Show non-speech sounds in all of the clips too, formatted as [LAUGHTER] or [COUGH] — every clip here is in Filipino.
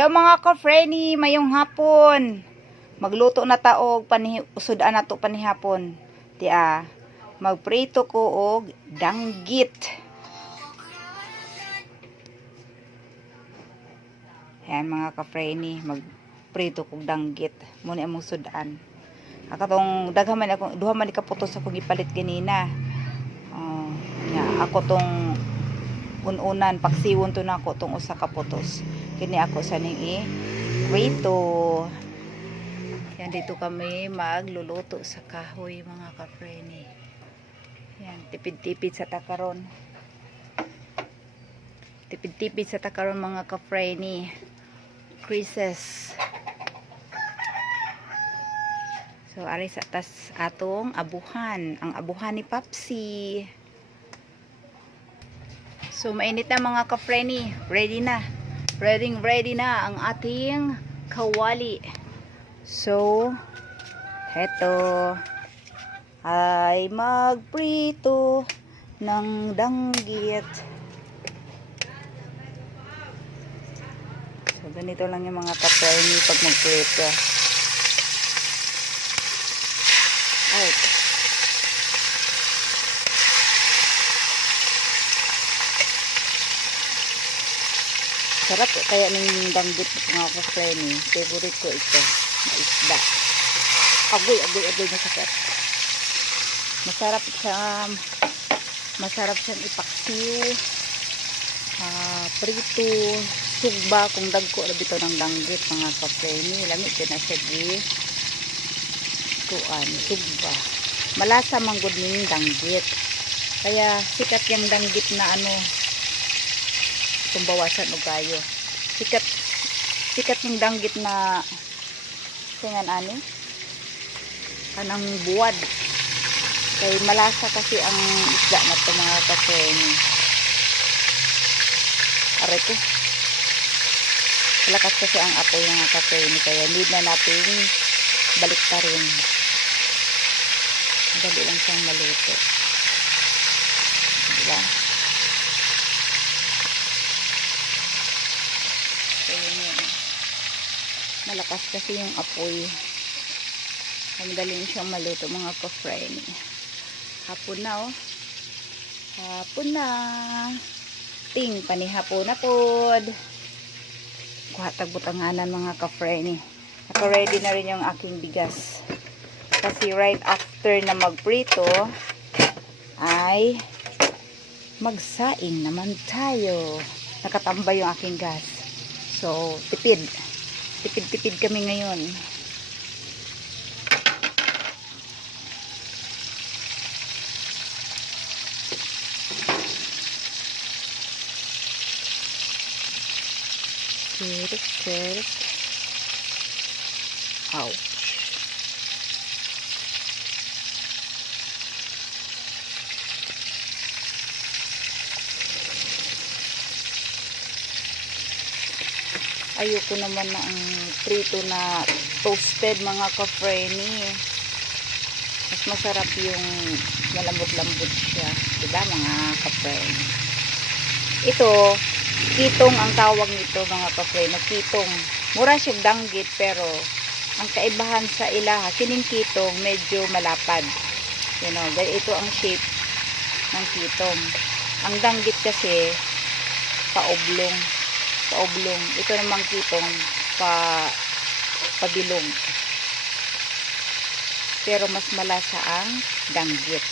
Hello mga ka-frenny, mayong hapon. Magluto na taog pani usudan na to panihapon. Ti a magprito ko og danggit. Yan mga ka-frenny, magprito kog danggit. Muna among sudan. Akatong daghan man ako, duha man ka putos ako gipalit ganina. Oh, nya ako tong ununan paksiwon to nako tong usa ka putos kini ako sa ning i prito yan dito kami magluluto sa kahoy mga ka-freni yan tipid-tipid sa takaron. Tipid-tipid sa takaron mga ka-freni creases so ari sa tas atong abuhan. Ang abuhan ni Papsi. So, mainit na mga ka-frenny. Ready na. Ready, ready na ang ating kawali. So, heto ay magprito ng danggit. So, ganito lang yung mga ka-frenny pag magprito. Ay, Sarap eh. Kaya ng danggit mga ka-frenny. Favorite ko ito. Na isda. Agoy, agoy, agoy na sakit. Masarap siya. Masarap siyang ipaksiw. ah prito. Sugba. Kung dagko na bito ng danggit mga ka-frenny. Lamit din na siya. Kuan. Sugba. Malasa manggod ning danggit. Kaya sikat yung danggit na ano kung bawasan o gayo. Sikat, sikat yung danggit na tingan ani. Kanang buwad. Kay malasa kasi ang isda na ito mga kaseni. Aray ko. Malakas kasi ang apoy ng kaseni. Kaya need na natin balik pa rin. Madali lang siyang maluto. Diba? So, yun yun. Malakas kasi yung apoy. Ang daling siyang maluto mga ka-frenny. Hapon na oh. Hapon na. Ting, panihapon na pod. Kuha tagbutanganan mga ka-frenny. Naka-ready na rin yung aking bigas. Kasi right after na magprito, ay magsaing naman tayo. Nakatambay yung aking gas. So, tipid. Tipid-tipid kami ngayon. Kirik, kirik. Ouch. Ayoko naman na ang prito na toasted mga ka-frenny mas masarap yung malambot-lambot siya. Diba mga ka-frenny ito kitong ang tawag nito mga ka-frenny kitong. Mura siya danggit pero ang kaibahan sa ilaha kining kitong medyo malapad. You know, ito ang shape ng kitong. Ang danggit kasi paoblong paoblong. Ito namang kitong pa pabilong. Pero mas malasa ang danggit.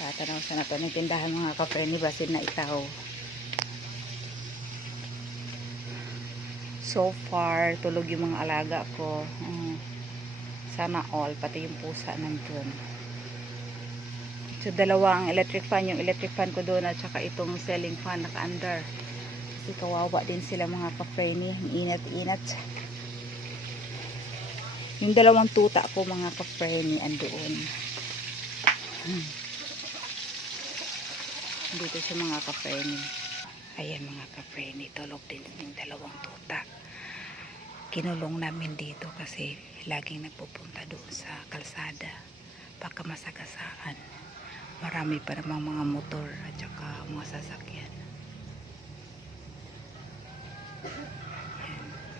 Tatanaw sa nato ng tindahan mga ka-friendly basin na itaw. So far, tulog yung mga alaga ko. Mm. Sana all, pati yung pusa nandun. So, dalawa ang electric fan. Yung electric fan ko doon at saka itong ceiling fan naka-under. Kasi kawawa din sila mga ka-frenny. Inat-inat. Yung dalawang tuta ko mga ka-frenny andoon. Hmm. Dito sa mga ka-frenny. Ayan mga ka-frenny. Tulog din yung dalawang tuta. Kinulong namin dito kasi laging nagpupunta doon sa kalsada. Baka masagasaan marami pa namang mga motor at saka mga sasakyan.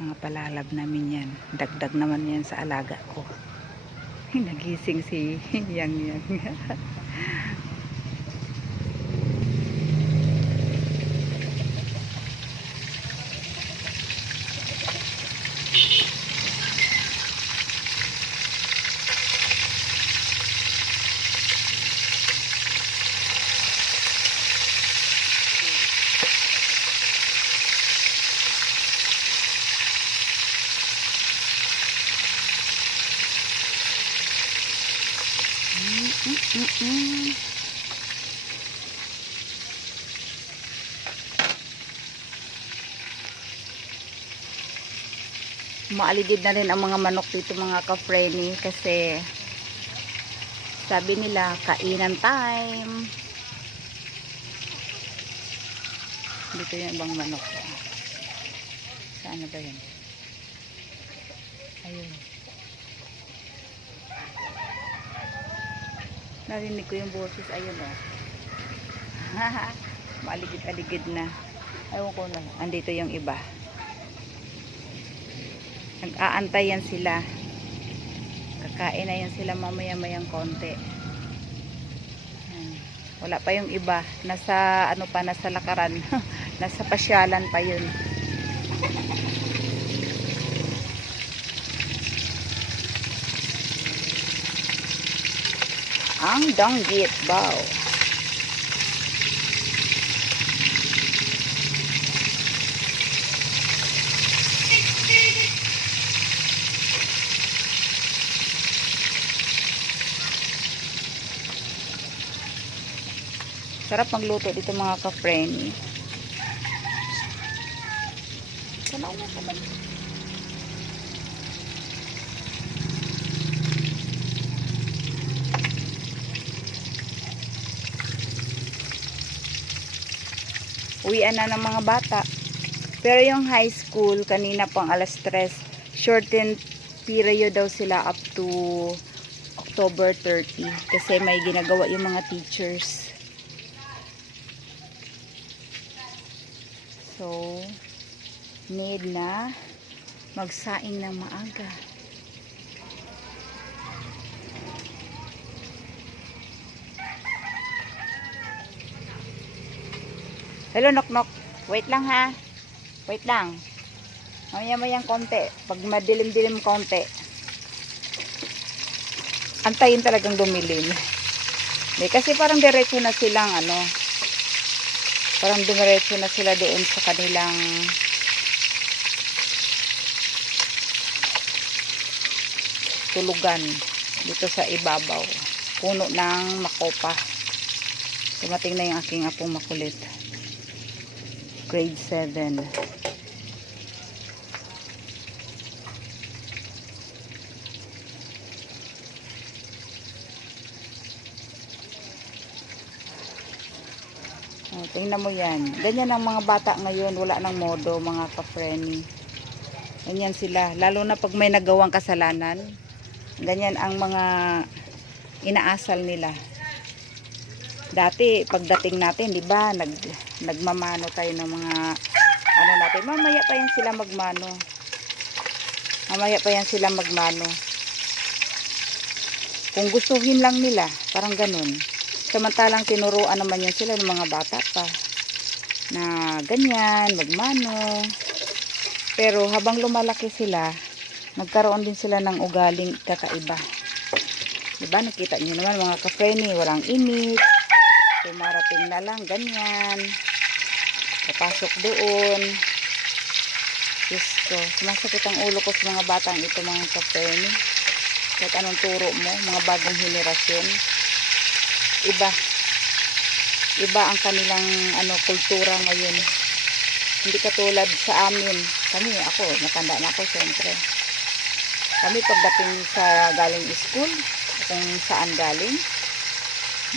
Mga palalab namin yan. Dagdag naman yan sa alaga ko. [LAUGHS] Nagising si yang yang. [LAUGHS] Mm-mm. Maaligid na rin ang mga manok dito mga ka-frenny kasi sabi nila kainan time. Dito yung ibang manok. Saan ba yun? Ayun. Narinig ko yung boses. Ayun o. Oh. [LAUGHS] Maaligid-aligid na. Ewan ko na. Andito yung iba. Nag-aantayan sila. Kakain na yan sila mamaya-mayang konti. Yan. Wala pa yung iba. Nasa ano pa, nasa lakaran. [LAUGHS] nasa pasyalan pa yun. Ang danggit bao. Sarap magluto dito mga ka-friend. Tanaw mo uwian na ng mga bata. Pero yung high school, kanina pang alas 3, shortened period daw sila up to October 30 kasi may ginagawa yung mga teachers. So, need na magsaing ng maaga. Hello, knock knock. Wait lang ha. Wait lang. Mamaya mayang konti. Pag madilim-dilim konti. Antayin talagang dumilim. Hindi, kasi parang diretso na silang ano. Parang dumiretso na sila doon sa kanilang tulugan dito sa ibabaw. Puno ng makopa. Dumating na yung aking apong makulit grade 7 oh, tingnan mo yan. Ganyan ang mga bata ngayon. Wala nang modo mga ka-frenny ganyan sila. Lalo na pag may nagawang kasalanan. Ganyan ang mga inaasal nila dati pagdating natin di ba nag nagmamano tayo ng mga ano natin mamaya pa yan sila magmano. Mamaya pa yan sila magmano. Kung gustuhin lang nila parang ganun. Samantalang tinuruan naman yan sila ng mga bata pa na ganyan magmano. Pero habang lumalaki sila nagkaroon din sila ng ugaling kakaiba. Diba nakita nyo naman mga ka-frenny walang init Tumarating na lang, ganyan. Papasok doon. Diyos ko, sumasakit ang ulo ko sa mga batang ito, mga kapeni. Kahit anong turo mo, mga bagong henerasyon. Iba. Iba ang kanilang ano, kultura ngayon. Hindi katulad sa amin. Kami, ako, matanda na ako, siyempre. Kami pagdating sa galing school, kung saan galing,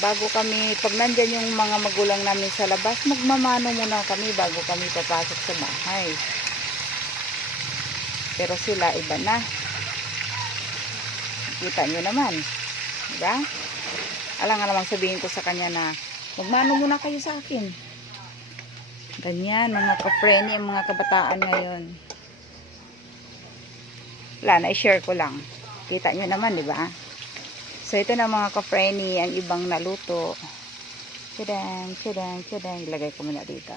bago kami, pag nandyan yung mga magulang namin sa labas, magmamano muna kami bago kami papasok sa bahay. Pero sila, iba na. Kita nyo naman. Diba? Alam nga namang sabihin ko sa kanya na, magmano muna kayo sa akin. Ganyan, mga ka-friendly, mga kabataan ngayon. Wala na, i-share ko lang. Kita nyo naman, di ba? So, ito na mga ka-frenny, ang ibang naluto. Tadang, tadang, tadang. Ilagay ko muna dito.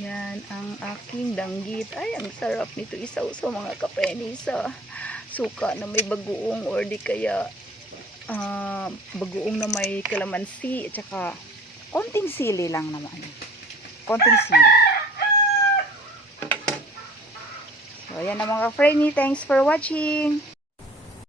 Yan ang aking danggit. Ay, ang sarap nito isaw sa mga ka-frenny sa suka na may bagoong or di kaya ah, bagoong na may kalamansi at saka konting sili lang naman. Konting sili. So, ayan na mga ka-frenny. Thanks for watching.